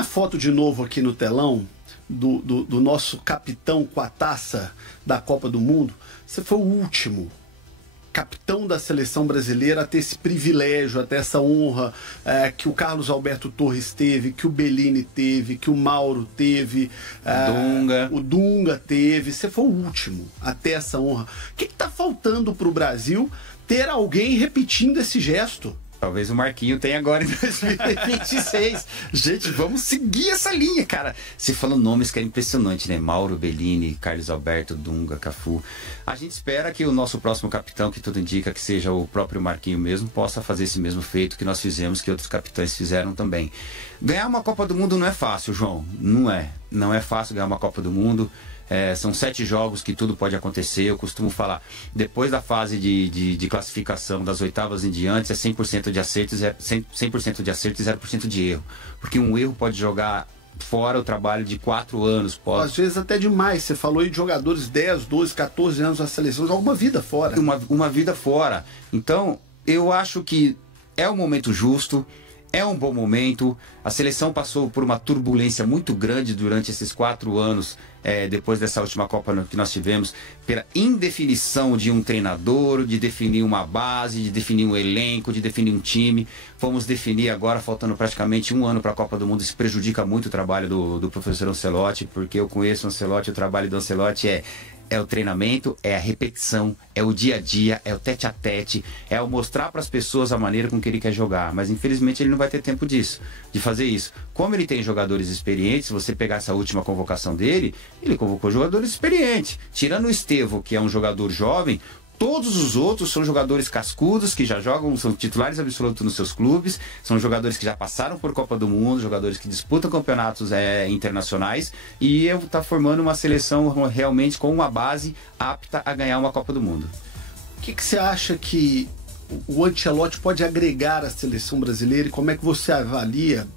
a foto de novo aqui no telão do nosso capitão com a taça da Copa do Mundo. Você foi o último capitão da seleção brasileira a ter esse privilégio, a ter essa honra que o Carlos Alberto Torres teve, que o Bellini teve, que o Mauro teve, o Dunga teve. Você foi o último a ter essa honra. O que está faltando para o Brasil ter alguém repetindo esse gesto? Talvez o Marquinho tenha agora em 2026. Gente, vamos seguir essa linha, cara. Você falou nomes que é impressionante, né? Mauro, Bellini, Carlos Alberto, Dunga, Cafu. A gente espera que o nosso próximo capitão, que tudo indica que seja o próprio Marquinho mesmo, possa fazer esse mesmo feito que nós fizemos, que outros capitães fizeram também. Ganhar uma Copa do Mundo não é fácil, João. Não é. Não é fácil ganhar uma Copa do Mundo. São 7 jogos que tudo pode acontecer. Eu costumo falar, depois da fase de classificação das oitavas em diante, é 100% de acertos, 100% de acerto e 0% de erro. Porque um erro pode jogar fora o trabalho de 4 anos. Pode... Às vezes até demais. Você falou aí de jogadores 10, 12, 14 anos na seleção, alguma vida fora. Uma vida fora. Então, eu acho que é um momento justo. É um bom momento. A seleção passou por uma turbulência muito grande durante esses 4 anos, depois dessa última Copa que nós tivemos, pela indefinição de um treinador, de definir uma base, de definir um elenco, de definir um time. Vamos definir agora, faltando praticamente 1 ano para a Copa do Mundo. Isso prejudica muito o trabalho do professor Ancelotti, porque eu conheço o Ancelotti, o trabalho do Ancelotti é o treinamento, é a repetição, é o dia a dia, é o tete a tete, é o mostrar para as pessoas a maneira com que ele quer jogar. Mas infelizmente ele não vai ter tempo disso, de fazer isso. Como ele tem jogadores experientes, se você pegar essa última convocação dele, ele convocou jogadores experientes. Tirando o Estevão, que é um jogador jovem, todos os outros são jogadores cascudos, que já jogam, são titulares absolutos nos seus clubes, são jogadores que já passaram por Copa do Mundo, jogadores que disputam campeonatos internacionais, e está formando uma seleção realmente com uma base apta a ganhar uma Copa do Mundo. O que você acha que o Ancelotti pode agregar à seleção brasileira, e como é que você avalia,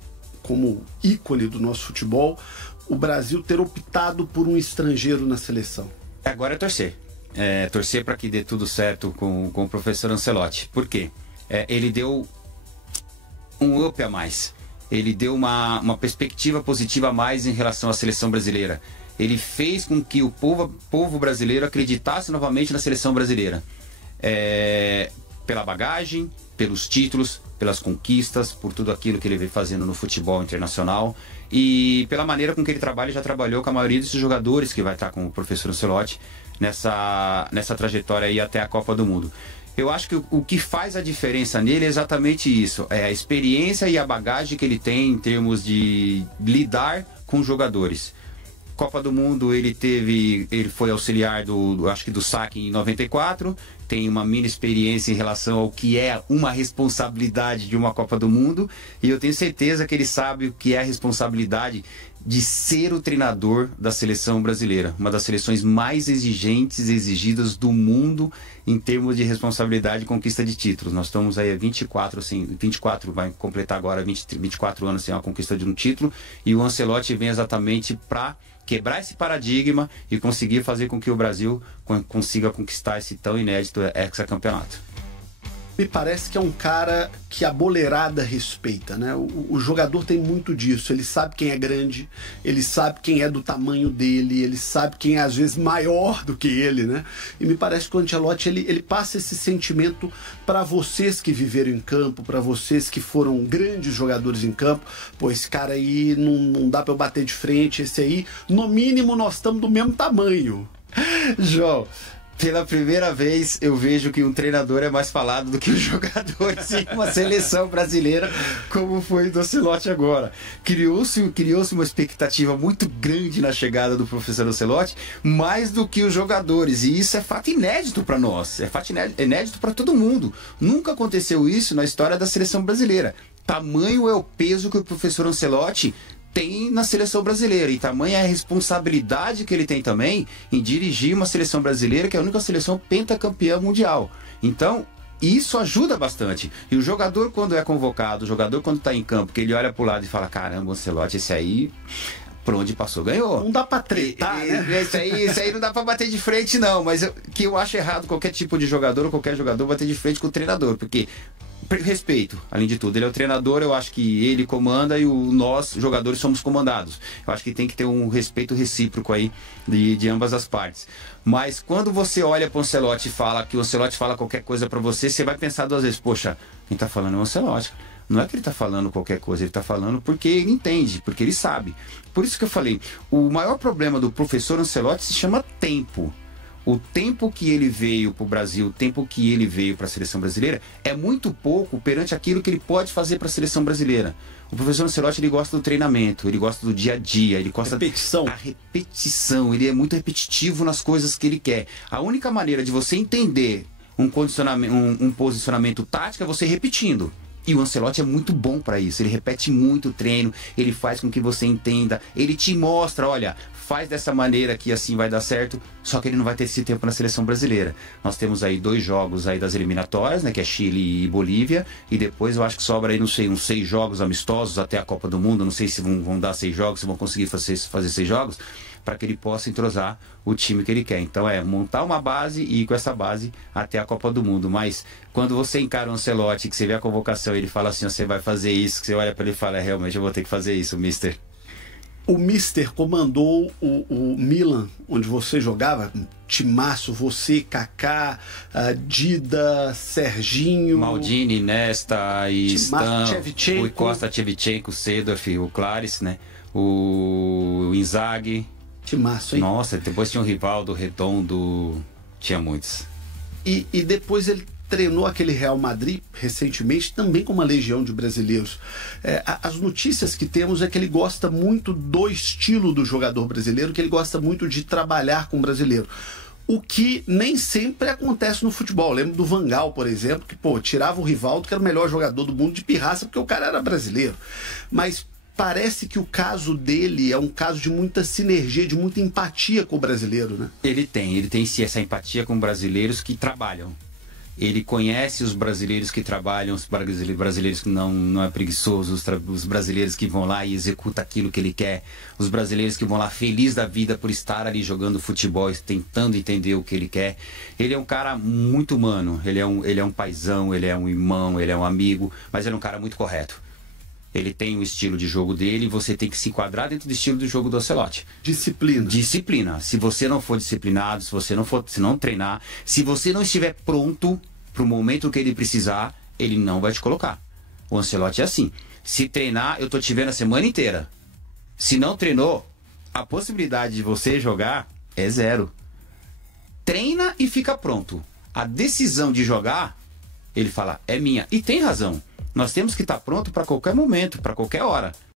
como ícone do nosso futebol, o Brasil ter optado por um estrangeiro na seleção? Agora é torcer. Torcer para que dê tudo certo com o professor Ancelotti. Por quê? Ele deu um up a mais. Ele deu uma perspectiva positiva a mais em relação à seleção brasileira. Ele fez com que o povo brasileiro acreditasse novamente na seleção brasileira. Pela bagagem, pelos títulos, pelas conquistas, por tudo aquilo que ele vem fazendo no futebol internacional e pela maneira com que ele trabalha. Já trabalhou com a maioria desses jogadores que vai estar com o professor Ancelotti nessa trajetória aí até a Copa do Mundo. Eu acho que o que faz a diferença nele é exatamente isso, é a experiência e a bagagem que ele tem em termos de lidar com jogadores. Copa do Mundo ele foi auxiliar acho que do Saque em 94, tem uma mini experiência em relação ao que é uma responsabilidade de uma Copa do Mundo, e eu tenho certeza que ele sabe o que é a responsabilidade de ser o treinador da seleção brasileira, uma das seleções mais exigentes e exigidas do mundo em termos de responsabilidade e conquista de títulos. Nós estamos aí a 24, vai completar agora 24 anos sem a conquista de um título, e o Ancelotti vem exatamente para quebrar esse paradigma e conseguir fazer com que o Brasil consiga conquistar esse tão inédito hexacampeonato. Me parece que é um cara que a boleirada respeita, né? O jogador tem muito disso. Ele sabe quem é grande, ele sabe quem é do tamanho dele, ele sabe quem é às vezes maior do que ele, né? E me parece que o Ancelotti ele passa esse sentimento para vocês que viveram em campo, para vocês que foram grandes jogadores em campo. Pô, esse cara aí não dá para eu bater de frente, esse aí, no mínimo, nós estamos do mesmo tamanho. João, pela primeira vez eu vejo que um treinador é mais falado do que os jogadores em uma seleção brasileira, como foi do Ancelotti agora. Criou-se uma expectativa muito grande na chegada do professor Ancelotti, mais do que os jogadores, e isso é fato inédito para nós, é fato inédito para todo mundo. Nunca aconteceu isso na história da seleção brasileira. Tamanho é o peso que o professor Ancelotti tem na seleção brasileira, e tamanha a responsabilidade que ele tem também em dirigir uma seleção brasileira que é a única seleção pentacampeã mundial. Então isso ajuda bastante, e o jogador, quando é convocado, o jogador quando está em campo, que ele olha para o lado e fala: caramba, o Ancelotti, esse aí por onde passou ganhou. Não dá pra tretar, né? Isso aí não dá pra bater de frente, não. Mas que eu acho errado qualquer tipo de jogador ou qualquer jogador bater de frente com o treinador, porque Respeito, além de tudo. Ele é o treinador, eu acho que ele comanda e nós, jogadores, somos comandados. Eu acho que tem que ter um respeito recíproco aí de ambas as partes. Mas quando você olha para o Ancelotti e fala que o Ancelotti fala qualquer coisa para você, você vai pensar duas vezes, poxa, quem tá falando é o Ancelotti. Não é que ele tá falando qualquer coisa, ele tá falando porque ele entende, porque ele sabe. Por isso que eu falei, o maior problema do professor Ancelotti se chama tempo. O tempo que ele veio para o Brasil, o tempo que ele veio para a seleção brasileira, é muito pouco perante aquilo que ele pode fazer para a seleção brasileira. O professor Ancelotti, ele gosta do treinamento, ele gosta do dia a dia, ele gosta da repetição, ele é muito repetitivo nas coisas que ele quer. A única maneira de você entender um posicionamento tático é você repetindo. E o Ancelotti é muito bom para isso, ele repete muito o treino, ele faz com que você entenda, ele te mostra, olha, faz dessa maneira que assim vai dar certo, só que ele não vai ter esse tempo na seleção brasileira. Nós temos aí 2 jogos aí das eliminatórias, né, que é Chile e Bolívia, e depois eu acho que sobra aí, não sei, uns 6 jogos amistosos até a Copa do Mundo, não sei se vão dar 6 jogos, se vão conseguir fazer 6 jogos, para que ele possa entrosar o time que ele quer. Então é montar uma base e ir com essa base até a Copa do Mundo. Mas quando você encara o Ancelotti, que você vê a convocação, ele fala assim, você vai fazer isso, que você olha para ele e fala, realmente eu vou ter que fazer isso, mister. O mister comandou o Milan, onde você jogava, timaço, você, Kaká, Dida, Serginho... Maldini, Nesta, e Stan, Shevchenko. o Costa, Shevchenko, Seedorf, o Clarice, né? O Inzaghi. Timaço, hein? Nossa, depois tinha o Rivaldo, Redondo, tinha muitos. E depois ele treinou aquele Real Madrid recentemente, também com uma legião de brasileiros. As notícias que temos é que ele gosta muito do estilo do jogador brasileiro, que ele gosta muito de trabalhar com o brasileiro. O que nem sempre acontece no futebol. Eu lembro do Van Gaal, por exemplo, que tirava o Rivaldo, que era o melhor jogador do mundo, de pirraça, porque o cara era brasileiro. Mas parece que o caso dele é um caso de muita sinergia, de muita empatia com o brasileiro, né? Ele tem sim essa empatia com brasileiros que trabalham. Ele conhece os brasileiros que trabalham, os brasileiros que não é preguiçoso, os brasileiros que vão lá e executam aquilo que ele quer, os brasileiros que vão lá feliz da vida por estar ali jogando futebol, tentando entender o que ele quer. Ele é um cara muito humano, ele é um paizão, ele é um irmão, ele é um amigo, mas ele é um cara muito correto. Ele tem o estilo de jogo dele e você tem que se enquadrar dentro do estilo do jogo do Ancelotti. Disciplina. Disciplina. Se você não for disciplinado, se não treinar, se você não estiver pronto para o momento que ele precisar, ele não vai te colocar. O Ancelotti é assim. Se treinar, eu tô te vendo a semana inteira. Se não treinou, a possibilidade de você jogar é 0. Treina e fica pronto. A decisão de jogar, ele fala, é minha. E tem razão. Nós temos que estar pronto para qualquer momento, para qualquer hora.